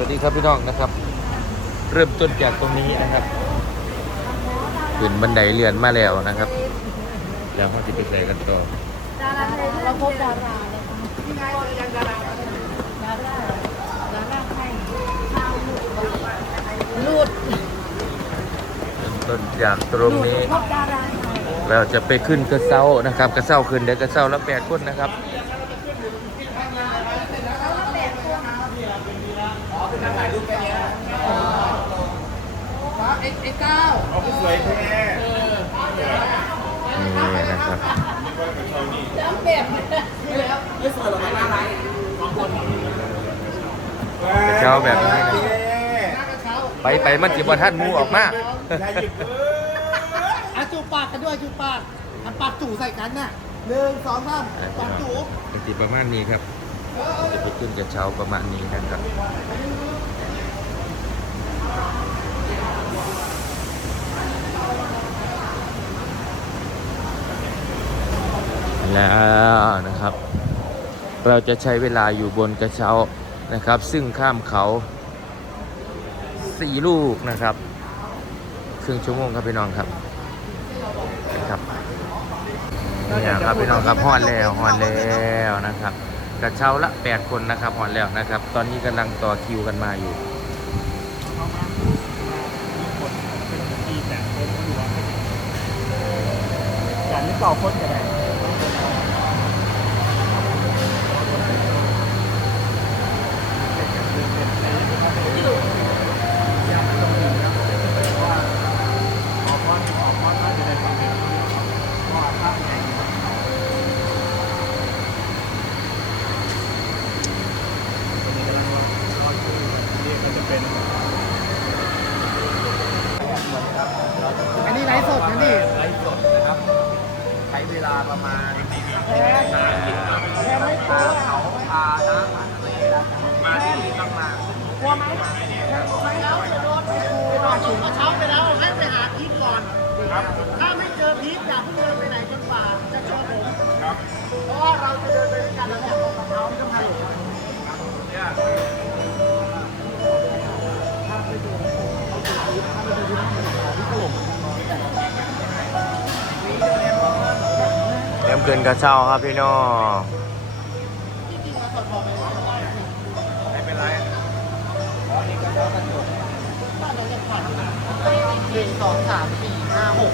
วัสดีครับพี่น้องนะครับ เริ่มต้นจากตรงนี้นะครับขึ้นบันไดเลื่อนมาแล้วนะครับ แล้วเขาจะไปใส่กันต่อดาราเราพบดาราลูดต้นจากตรงนี้ เราจะไปขึ้นกระเซ้านะครับ กระเซ้าขึ้นเดี๋ยวกระเซ้าแล้วแปดคนนะครับ ไอ้ไอ้เก้านี่นะครับจำแบบกระเช้าแบบนี้นะไปไปมันจิบท่านหมูออกมาอะจูบปากกันด้วยจูบปากทำปากจู่ใส่กันน่ะหนึ่งสองสามปากจู่ปกติประมาณนี้ครับจะไปขึ้นกระเช้าประมาณนี้นะครับ แล้วนะครับ เราจะใช้เวลาอยู่บนกระเช้านะครับ ซึ่งข้ามเขาสี่ลูกนะครับครึ่งชั่วโมงครับพี่น้องครับนะครับนี่ครับพี่น้องครับฮอนแล้วฮอนแล้วนะครับ กระเช้าละแปดคนนะครับฮอนแล้วนะครับ ตอนนี้กำลังต่อคิวกันมาอยู่อย่างนี้เป่าคนกันได้ มาเช้าไปแล้วให้ไปหาพีทก่อน ถ้าไม่เจอพีทอย่าเพิ่งเดินไปไหนจนกว่าจะเจอผมเพราะว่าเราจะเดินไปด้วยกันแล้วเนี่ยลงกับเขาที่ต้องทำเตรียมขึ้นกระเช้าครับพี่น้อง หนึ่งสองสามสี่ห้าหก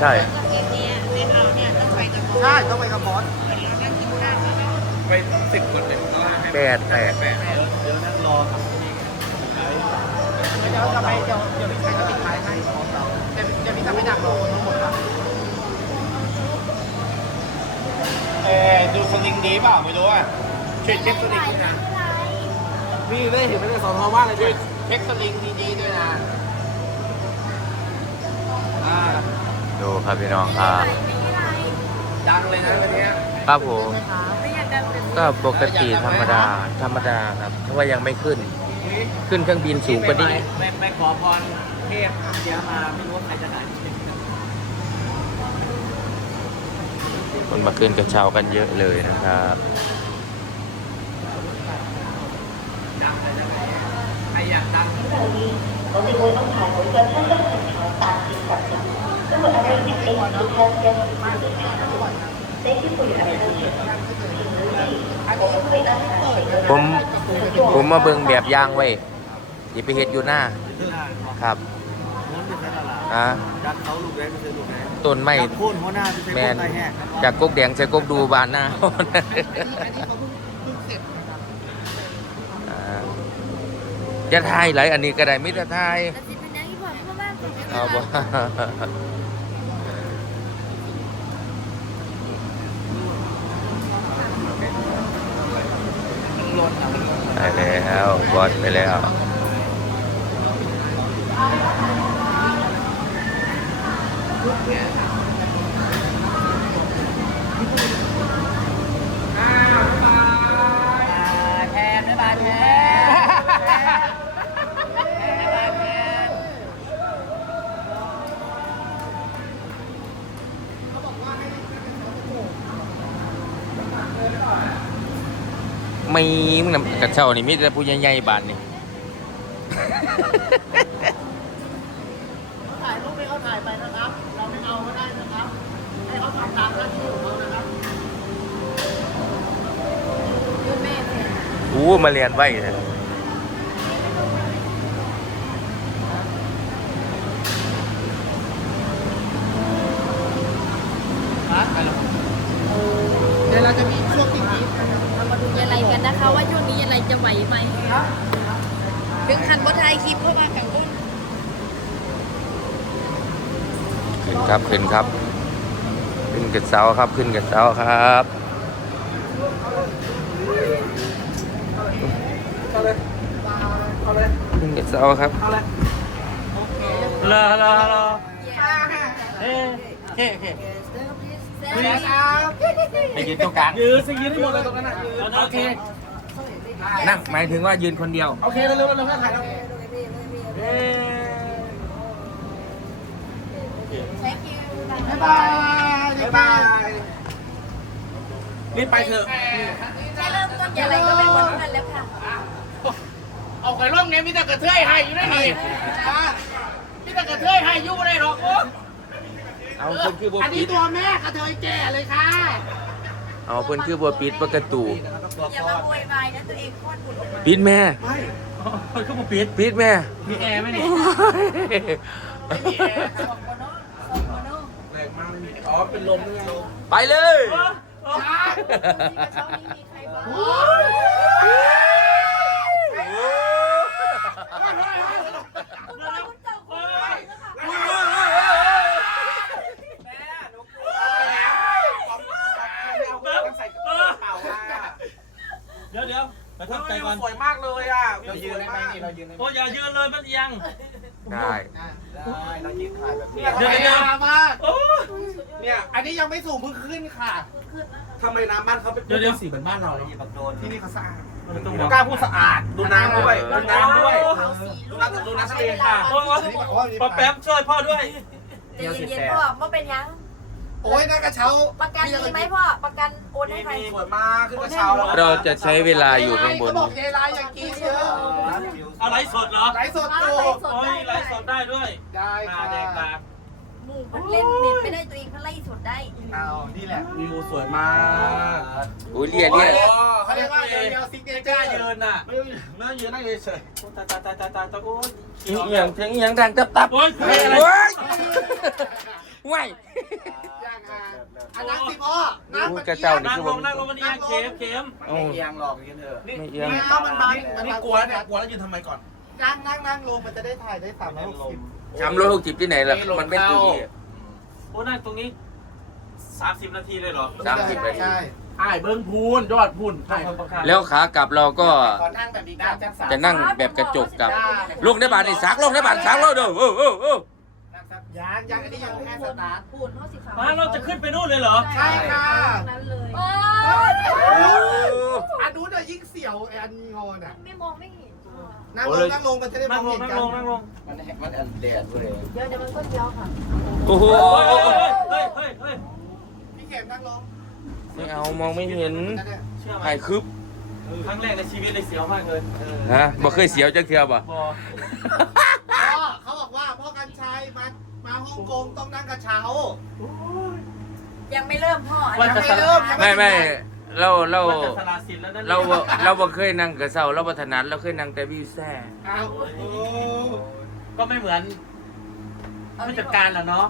ใช่เองเนี่ยเซนเราเนี่ยต้องไปกับใช่ต้องไปกับบอสนั่งกินข้าวไปสิบคนเลยก็ได้ให้แปดแปด แปดเดี๋ยวนั่งรอครับเดี๋ยวจะไปเดี๋ยวเดี๋ยวพี่ชายจะปิดท้ายให้เดี๋ยวเดี๋ยวพี่จะไปดักรอทั้งหมดครับเออดูสลิงดีเปล่าไม่รู้อะช่วยเช็คสลิงด้วยนะพี่ได้เห็นไม่ได้สอนทอว่าเลยช่วย เช็คสลิงดีๆด้วยนะอ่าดูครับพี่น้องครับดังเลยนะวันเนี้ยครับผมไม่อยากดังเป็นก็ปกติธรรมดาธรรมดาครับเพราะว่ายังไม่ขึ้น ขึ้นเครื่องบินสูงกว่านี้ไปไปขอพรเทพเดี๋ยวมาไม่รู้ว่าใครจะได้คนมาขึ้นกระเช้ากันเยอะเลยนะครับดังแต่จะไหนใคร อยากดังผมผมมาเบิ่งแบบอยางไว้อย่าไปเฮ็ดอยู่หน้าครับม้วนเป็นตลาดอะดันเขาลูกแรกไม่ใช่ลูกแรกต้นไม้ดันโค่นหัวหน้าไม่ใช่แมโค่นนไตแหกจากกกแดงใช้กกดูบานหน้าอันนี้เขาเพิ่งเพิ่งเสร็จนะครับ อ่า จะทายหลายอันนี้ก็ได้มิตรทายแต่สิเป็นยังอีพอเพราะว่าผมเอาบ่ไปแล้วบอสไปแล้วแไม่มึงนำกระเช้านี่มีแต่ผู้ใหญ่ๆบานนี่ถ่ายรูปให้เขาถ่ายไปนะครับ เราไม่เอาก็ได้นะครับ ให้เขาทำตามหน้าที่ของเขานะครับคุณแม่เนี่ยอู้มาเรียนไว้ มถึงคันบถ่ายคลิปเข้ามาขังก้นขึ้นครับขึ้นครับ ขึ้นกับเสาครับขึ้นกับเสาครับเอาเลยเอาเลยขึ้นกับเสาครับเอาเลยรอรอรอเอ๊ะโอเคโอเคคุยครับไปยืนตรงกลางยืนสิยืนให้หมดเลยตรงนั้นนะยืนโอเค นั่งหมายถึงว่ายืนคนเดียว โอเคเร็วๆเร็วๆเร็วๆถ่ายครับเย้ใช้คิวบ๊ายบายบ๊ายบายรีบไปเถอะใช้เริ่มต้นยายไรก็เป็นคนกันแล้วค่ะเอาไข่ร่มเนี่ยมีแต่กระเทยให้อยู่ได้นี่มีแต่กระเทยให้อยู่ไม่ได้หรอกโอ้เอาเพิ่นคือบัวอันนี้ปิดตัวแม่กระเทยแก่เลยค่ะ เอาเพิ่นคือบัวปิดประตู อย่ามาโวยวายนะตัวเองคลอดบุตรออกมาปิดแม่ ไม่คนก็มาปิด ปิดแม่ มีแอร์ไหมนี่สองโมโนสองโมโนแรงมากไม่มีอ๋อเป็นลมเลยไปเลยที่กระเช้านี้มีใครบ้าง เดี๋ยวเดี๋ยวประทับใจก่อน สวยมากเลยอะเรายืนได้ไหมนี่ เรายืนได้ไหมโอ้อย่ายืนเลยมันเอียงได้ ได้เรายืนถ่ายแบบนี้เดี๋ยวเดี๋ยวมากโอ้เนี่ย อันนี้ยังไม่สูงเพิ่งขึ้นค่ะทำไมน้ำบ้านเขาเป็นเดี๋ยวเดี๋ยวสีเหมือนบ้านเราเนาะที่นี่เขาสร้างมันต้องบอกกล้าพูดสะอาดดูน้ำด้วยดูน้ำด้วยเอาสีดูน้ำดูน้ำทะเลค่ะ โอ้ป้าแป๊บช่วยพ่อด้วยเย็นเย็นๆพ่อว่าเป็นยัง โอ้ยน่ากระเช้าประกันมีไหมพ่อ ประกันโอนให้ใครสวยมากขึ้นกระเช้าแล้วเราจะใช้เวลาอยู่ข้างบน เขาบอกเยายไลน์อย่างกี้เชียว เอาไลฟ์สดเหรอไลฟ์สดอ้าดูวไลฟ์สดโอ้ยได้ไลฟ์สดได้ด้วยได้ตาค่ะแดงตาหมู่มันเล่นเน็ตไม่ได้ตัวเองเขาไล่สดได้เอา นี่แหละวิวสวยมากอุ้ยเรียเรียเขาเรียกว่าเรียวซิกเนไม่เจกอล้าร์ยืนน่ะไม่ไม่ยืนนั่งเฉยโอ้ตายตายตายตายตายตายโอ้ยอีหยังเสียงอีหยังดังตับตับโอ้ยโอ้ยอะไรไหวอย่างอะอันนั้นสิพ่อนั่งอุ้มัยนกระเจ้านี่นั่งคือลผงมนั่งลงมันเอียงเข็มเข็มๆไม่เอียงหรอกอย่างนี้เถอะไม่เอียงไม่เอามันบังมันนี่บังกลัวเนี่ยกลัวแล้วยืนทำไมก่อน นั่งนั่งนั่งลงมันจะได้ถ่ายได้สามร้อยหกสิบสามร้อยหกสิบที่ไหนล่ะมันเป็นตัวนี้โอ้นั่งตรงนี้สามสิบนาทีเลยเหรอสามสิบนาที ใช่อ้ายเบิ้งพูนยอดพูนขอบคุณครับแล้วขากลับเราก็ขอนั่งแบบนี้ได้จังสามจะนั่งแบบกระจกกลับลงได้บาทนี่สักลงได้บาทสักแล้วเด้อโอ้โอ้โอ้ ยังยังอันนี้ยังแค่สตาร์ทปูนเขาสีขาวมาเราจะขึ้นไปนู่นเลยเหรอ ใช่ค่ะนั้นเลยอันนู้นอะยิ่งเสียวไอ้อันงอนอะไม่มองไม่เห็นนั่งลงนั่งลงมันจะได้มนั่องงลเห็งนนั่งกันลงนั่งลงมันมันอันแดดเลยเดี๋ยวเดี๋ยวมันก็เดียวค่ะโอ้โหเฮ้ยเฮ้ยเฮ้ยเฮ้ยเฮ้ยพี่เข็มนั่งลงไม่เอามองไม่เห็นนั่นเนี่ยเชื่อไหมถ่ายคึบครั้งแรกในชีวิตเลยเสียวมากเลยฮะบ่เคยเสียวจักเทื่อบ่ บอพ่อเขาบอกว่าพ่อกันชัย มา มาฮ่องกงต้องนั่งกระเช้า ยังไม่เริ่มพ่อยังไม่เริ่มยังไม่ไม่เราเราว่าจะสละสิทธิ์แล้วนั่นเราบ่เราบ่เคยนั่งกระเซ้าเราบ่ถนัดเราเคยนั่งแต่วิวแซ่เอาโอ้ก็ไม่เหมือนผู้จัดการเหรอเนาะ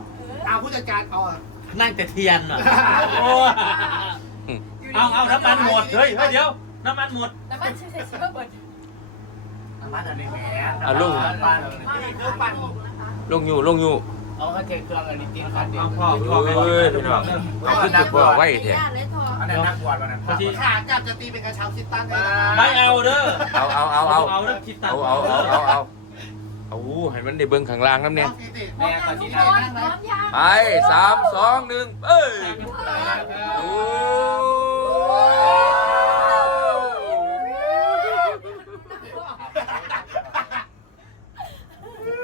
เอาผู้จัดการเอาอะนั่งแต่เทียนเหรอโอ้เอาเอาน้ำมันหมดเฮ้ยเฮ้ยเดี๋ยวน้ำมันหมดแล้วมันใช่ใช่ใช่เปิดน้ำมันอันนี้แหมเอาลงบ้านเครื่องปั่น ลงอยู่ลงอยู่เอาแค่เครื่องอันนี้ตีนคันเดียวเอาพ่อเอ้ยพี่น้องเอาขึ้นจุดบ่ไว้แท้ญาติเลยทออันนั้นน่ากลัวมันนะพอดีขากลับจะตีเป็นกระเช้าคิดตั้นได้นะไม่เอาเด้อเอาเอาเอาเอาเอาเด้อคิดตัดเอาเอาเอาเอาเอาเอาให้มันได้เบิ่งข้างล่างน้ำเนี่ยพร้อมยังทุกคนพร้อมยังไปสามสองหนึ่งเอ้ยโอ้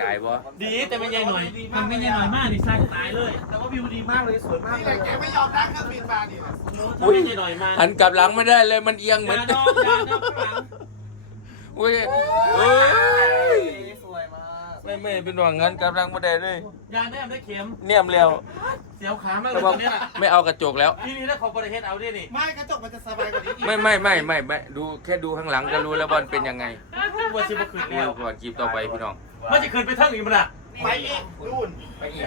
ตายบ่ ดีแต่ไม่ใหญ่หน่อยมันไม่ใหญ่หน่อยมากดิสร้างตายเลย แต่ว่าวิวดีมากเลยสวยมากนี่เลแหละยแกไม่ยอมนั่งเครื่องบินมาดิถ้าไม่ใหญ่หน่อยมาหันกลับหลังไม่ได้เลยมันเอียงเหมือนอย่าดอกอย่าดอกข้างหลังอุ้ยเอ้ยไม่ไม่เป็นห่วงงั้นกำลังมาได้เลยยาแนมได้เข็มเนี่ยมแล้วเสียวขามากเลแต่ยว่าตัวเนี้ยน่ะไม่เอากระจกแล้วทีนี้ถ้าของประเทศเอาดินี่ไม่กระจกมันจะสบายกว่านี้อีกไม่ไม่ไม่ไม่ไม่ดูแค่ดูข้างหลังก็รู้แล้วว่ามันเป็นยังไงว่าชิบะคืนดูแล้วก่อนจีบต่อไปพี่น้อง มันจะคืนไปทั้งอีกมันอะไปอีกนู่นไปอีก